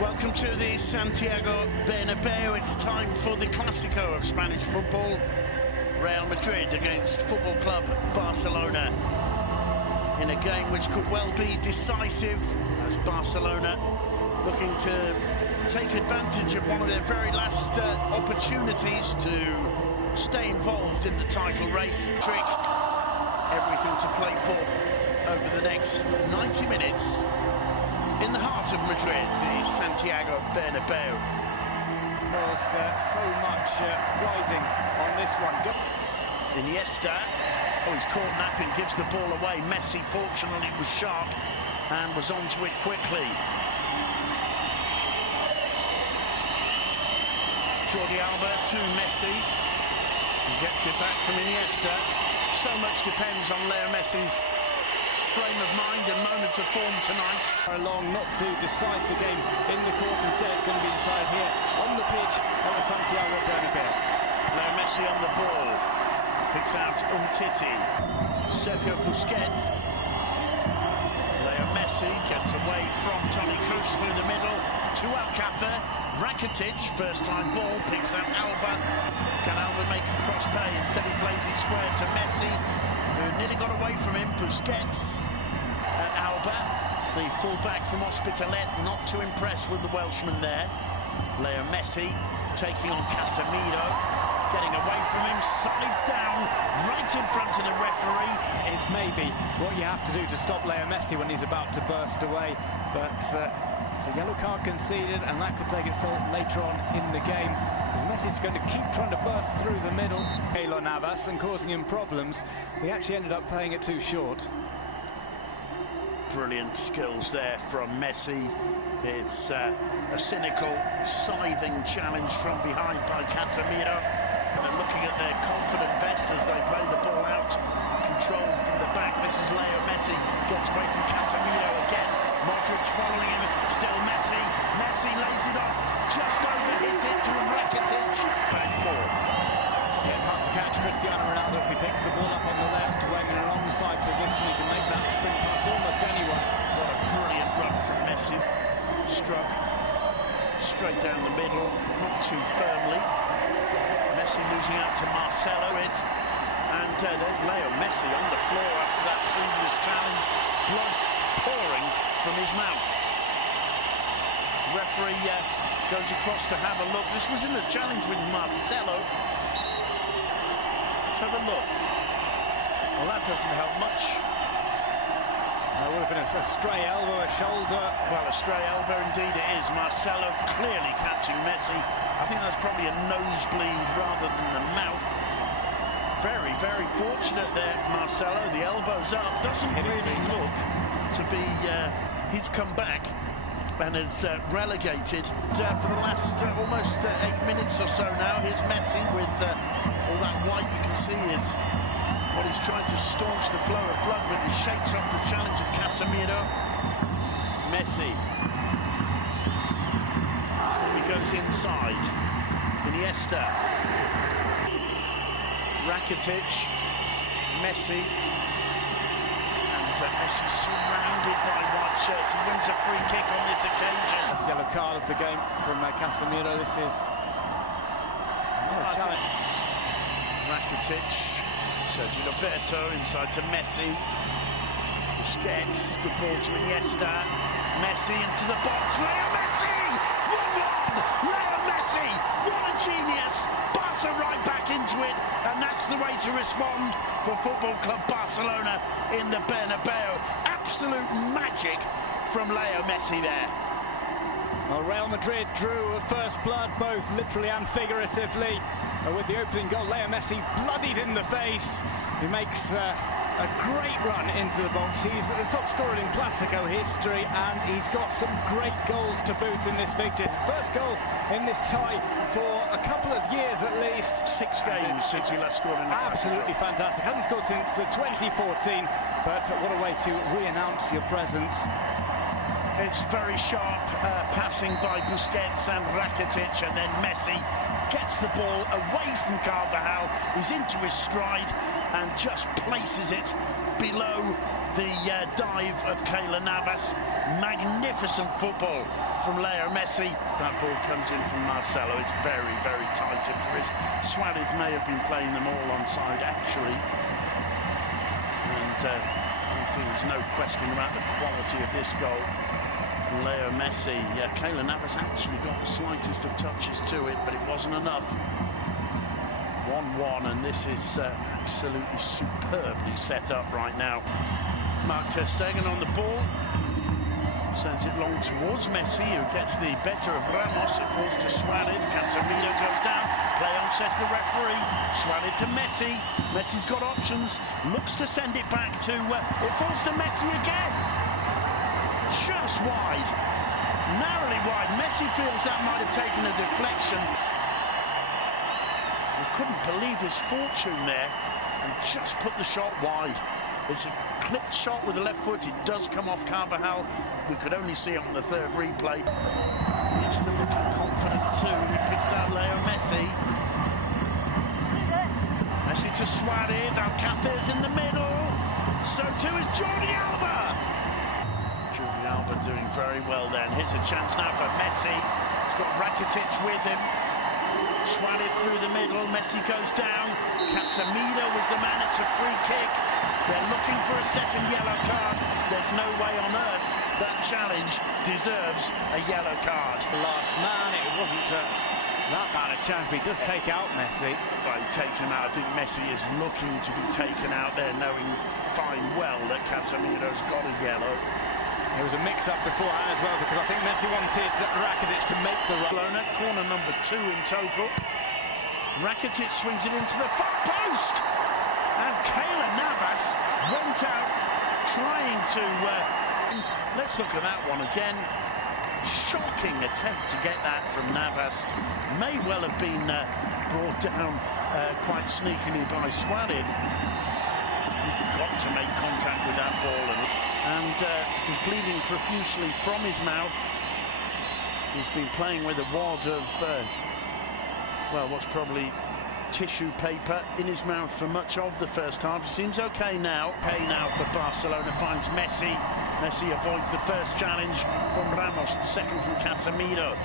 Welcome to the Santiago Bernabeu. It's time for the Clásico of Spanish football. Real Madrid against Football Club Barcelona. In a game which could well be decisive, as Barcelona looking to take advantage of one of their very last opportunities to stay involved in the title race. Everything to play for over the next 90 minutes. In the heart of Madrid, the Santiago Bernabeu. There's so much riding on this one. Iniesta, he's caught napping, gives the ball away. Messi, fortunately, was sharp and was onto it quickly. Jordi Alba to Messi. He gets it back from Iniesta. So much depends on Lionel Messi's frame of mind and moment of form tonight. Along not to decide the game in the course, instead it's going to be decided here on the pitch at the Santiago Bernabeu. Lionel Messi on the ball, picks out Umtiti, Sergio Busquets. Leo Messi gets away from Toni Kroos through the middle to Alcácer. Rakitic, first time ball, picks out Alba. Can Alba make a cross pay? Instead he plays it square to Messi, who nearly got away from him. Busquets and Alba, the fullback from Hospitalet, not too impressed with the Welshman there. Leo Messi taking on Casemiro, getting away from him, sides down, right in front of the referee. It's maybe what you have to do to stop Leo Messi when he's about to burst away, but it's a yellow card conceded, and that could take its toll later on in the game, as Messi's going to keep trying to burst through the middle. Keylor Navas, and causing him problems. He actually ended up playing it too short. Brilliant skills there from Messi. It's a cynical, scything challenge from behind by Casemiro. And looking at their confident best as they play the ball out, controlled from the back. This is Leo Messi, gets away from Casemiro again. Madrid following him, still Messi. Messi lays it off, just overhit it to Rakitic. Back four. Yeah, it's hard to catch Cristiano Ronaldo if he picks the ball up on the left, when in an onside position he can make that sprint past almost anyone. What a brilliant run from Messi. Struck straight down the middle, not too firmly. Messi losing out to Marcelo. And there's Leo Messi on the floor after that previous challenge. Blood pouring from his mouth. Referee goes across to have a look. This was in the challenge with Marcelo. Let's have a look. Well, that doesn't help much. It would have been a stray elbow, a shoulder. Well, a stray elbow indeed it is. Marcelo clearly catching Messi. I think that's probably a nosebleed rather than the mouth. Very, very fortunate there, Marcelo. The elbow's up. Doesn't really look to be... he's come back and has relegated. For the last almost 8 minutes or so now, here's Messi with all that white you can see is what he's trying to staunch the flow of blood with. He shakes off the challenge of Casemiro. Messi. Still he goes inside. Iniesta. Rakitic. Messi. And Messi surrounded by white shirts. He wins a free kick on this occasion. That's the yellow card of the game from Casemiro. This is a challenge. Rakitic. Sergio Roberto inside to Messi. Busquets, good ball to Iniesta. Messi into the box. Leo Messi! 1-1! Leo Messi! What a genius! Barca right back into it, and that's the way to respond for Football Club Barcelona in the Bernabeu. Absolute magic from Leo Messi there. Well, Real Madrid drew first blood, both literally and figuratively, with the opening goal. Leo Messi bloodied in the face. He makes a great run into the box. He's the top scorer in Clásico history, and he's got some great goals to boot in this fixture. First goal in this tie for a couple of years at least. 6 games since he last scored in the Absolutely fantastic. Hasn't scored since 2014, but what a way to re-announce your presence. It's very sharp passing by Busquets and Rakitic, and then Messi gets the ball away from Carvajal. He's into his stride and just places it below the dive of Keylor Navas. Magnificent football from Leo Messi. That ball comes in from Marcelo. It's very, very tight. If there is, Suarez may have been playing them all onside, actually. And I think there's no question about the quality of this goal from Leo Messi. Keylor Navas actually got the slightest of touches to it, but it wasn't enough. 1-1, and this is absolutely superbly set up right now. Mark ter Stegen on the ball, sends it long towards Messi, who gets the better of Ramos. It falls to Suarez. Casemiro goes down. Play on, says the referee. Suarez to Messi. Messi's got options. Looks to send it back to. It falls to Messi again. Just wide, narrowly wide. Messi feels that might have taken a deflection. He couldn't believe his fortune there and just put the shot wide. It's a clipped shot with the left foot. It does come off Carvajal. We could only see it on the third replay. He's still looking confident too. He picks out Leo Messi. Messi to Suarez. Alcácer's in the middle. So too is Jordi Alba. Jordi Alba doing very well then. Here's a chance now for Messi. He's got Rakitic with him. Suarez through the middle. Messi goes down. Casemiro was the man. It's a free kick. They're looking for a second yellow card. There's no way on earth that challenge deserves a yellow card. Last man, it wasn't that bad a chance, but he does take out Messi. Well, he takes him out. I think Messi is looking to be taken out there, knowing fine well that Casemiro's got a yellow. There was a mix-up beforehand as well, because I think Messi wanted Rakitic to make the run. Barcelona, corner number 2 in total. Rakitic swings it into the far post. And Keylor Navas went out trying to... let's look at that one again. Shocking attempt to get that from Navas. May well have been brought down quite sneakily by Suarez. He's got to make contact with that ball. And was bleeding profusely from his mouth. He's been playing with a wad of, well, what's probably tissue paper in his mouth for much of the first half. He seems okay now. Okay now for Barcelona, finds Messi. Messi avoids the first challenge from Ramos, the second from Casemiro.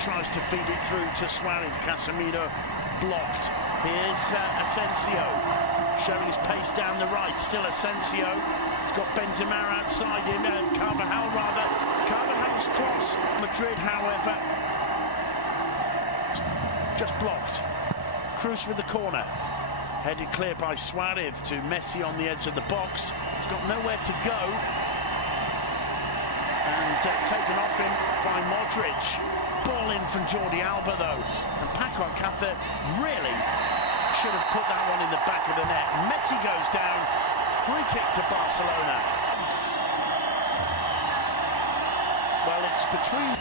Tries to feed it through to Suarez. Casemiro blocked. Here's Asensio, showing his pace down the right. Still Asensio. He's got Benzema outside him. Carvajal rather. Carvajal's cross. Madrid, however, just blocked. Cruz with the corner, headed clear by Suarez to Messi on the edge of the box. He's got nowhere to go, and taken off him by Modric. Ball in from Jordi Alba though, and Paco Alcácer really should have put that one in the back of the net. Messi goes down, free kick to Barcelona. Well, it's between...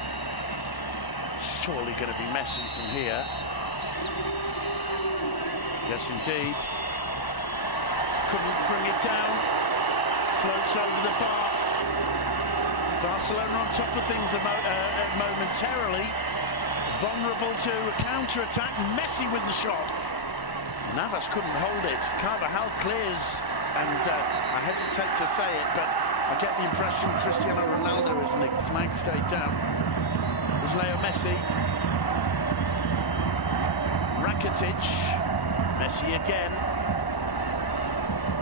Surely going to be Messi from here. Yes, indeed. Couldn't bring it down. Floats over the bar. Barcelona on top of things momentarily. Vulnerable to a counter-attack. Messi with the shot. Navas couldn't hold it. Carvajal clears. And I hesitate to say it, but I get the impression Cristiano Ronaldo isn't it? Flag stayed down. There's Leo Messi. Rakitic. Messi again.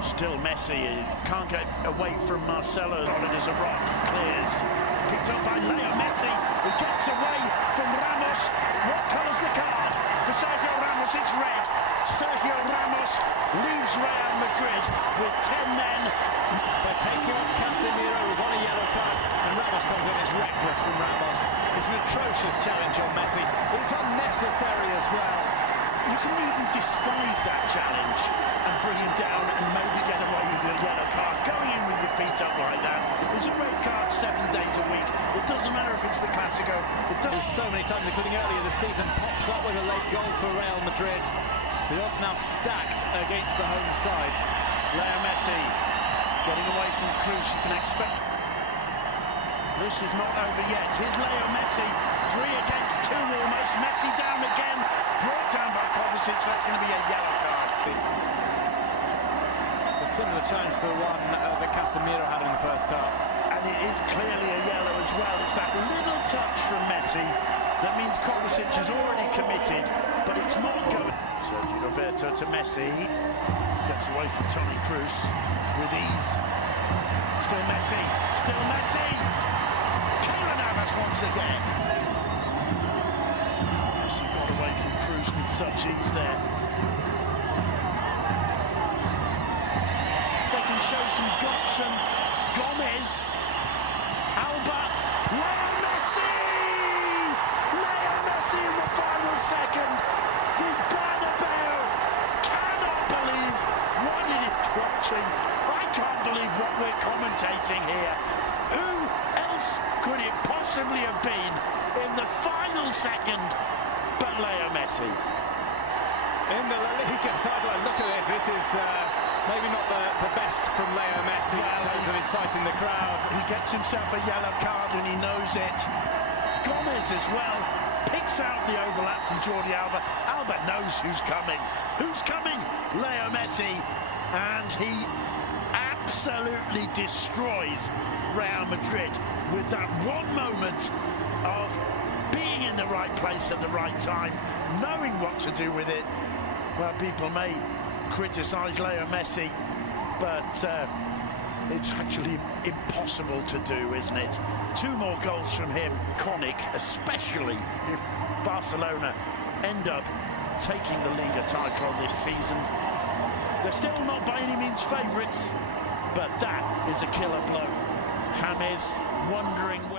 Still Messi. He can't get away from Marcelo. Solid as a rock. Clears. Picked up by Leo Messi. He gets away from Ramos. What colour's the card? For Sergio Ramos, it's red. Sergio Ramos leaves Real Madrid with 10 men. They're taking off Casemiro, who's on a yellow card, and Ramos comes in. It's reckless from Ramos. It's an atrocious challenge on Messi. It's unnecessary as well. You can even disguise that challenge and bring him down and maybe get away with a yellow card. Going in with your feet up like that is a red card 7 days a week. It doesn't matter if it's the Clásico. So many times, including earlier this season, pops up with a late goal for Real Madrid. The odds now stacked against the home side. Leo Messi getting away from Cruz. You can expect this is not over yet. Here's Leo Messi, 3 against 2 almost. Messi down again, brought down by Kovacic. That's going to be a yellow card. It's a similar challenge to the one that Casemiro had in the first half. And it is clearly a yellow as well. It's that little touch from Messi that means Kovacic is already committed, but it's not going. Sergio Roberto to Messi. Gets away from Toni Kroos with ease. Still Messi. Still Messi. Keylor Navas once again. Messi got away from Kroos with such ease there. They can show some guts and Gomez. Alba. Lionel Messi! Lionel Messi in the final second. The Bernabeu cannot believe what it is watching. I can't believe what we're commentating here. Who else could it possibly have been in the final second but Leo Messi? In the La Liga title, look at this. This is maybe not the best from Leo Messi in terms of exciting the crowd. He gets himself a yellow card and he knows it. Gomez as well picks out the overlap from Jordi Alba. Alba knows who's coming. Who's coming? Leo Messi. And he absolutely destroys Real Madrid with that one moment of being in the right place at the right time, knowing what to do with it. Well, people may criticise Leo Messi, but it's actually impossible to do, isn't it? 2 more goals from him. Iconic, especially if Barcelona end up taking the Liga title this season. They're still not by any means favourites, but that is a killer blow. James wondering where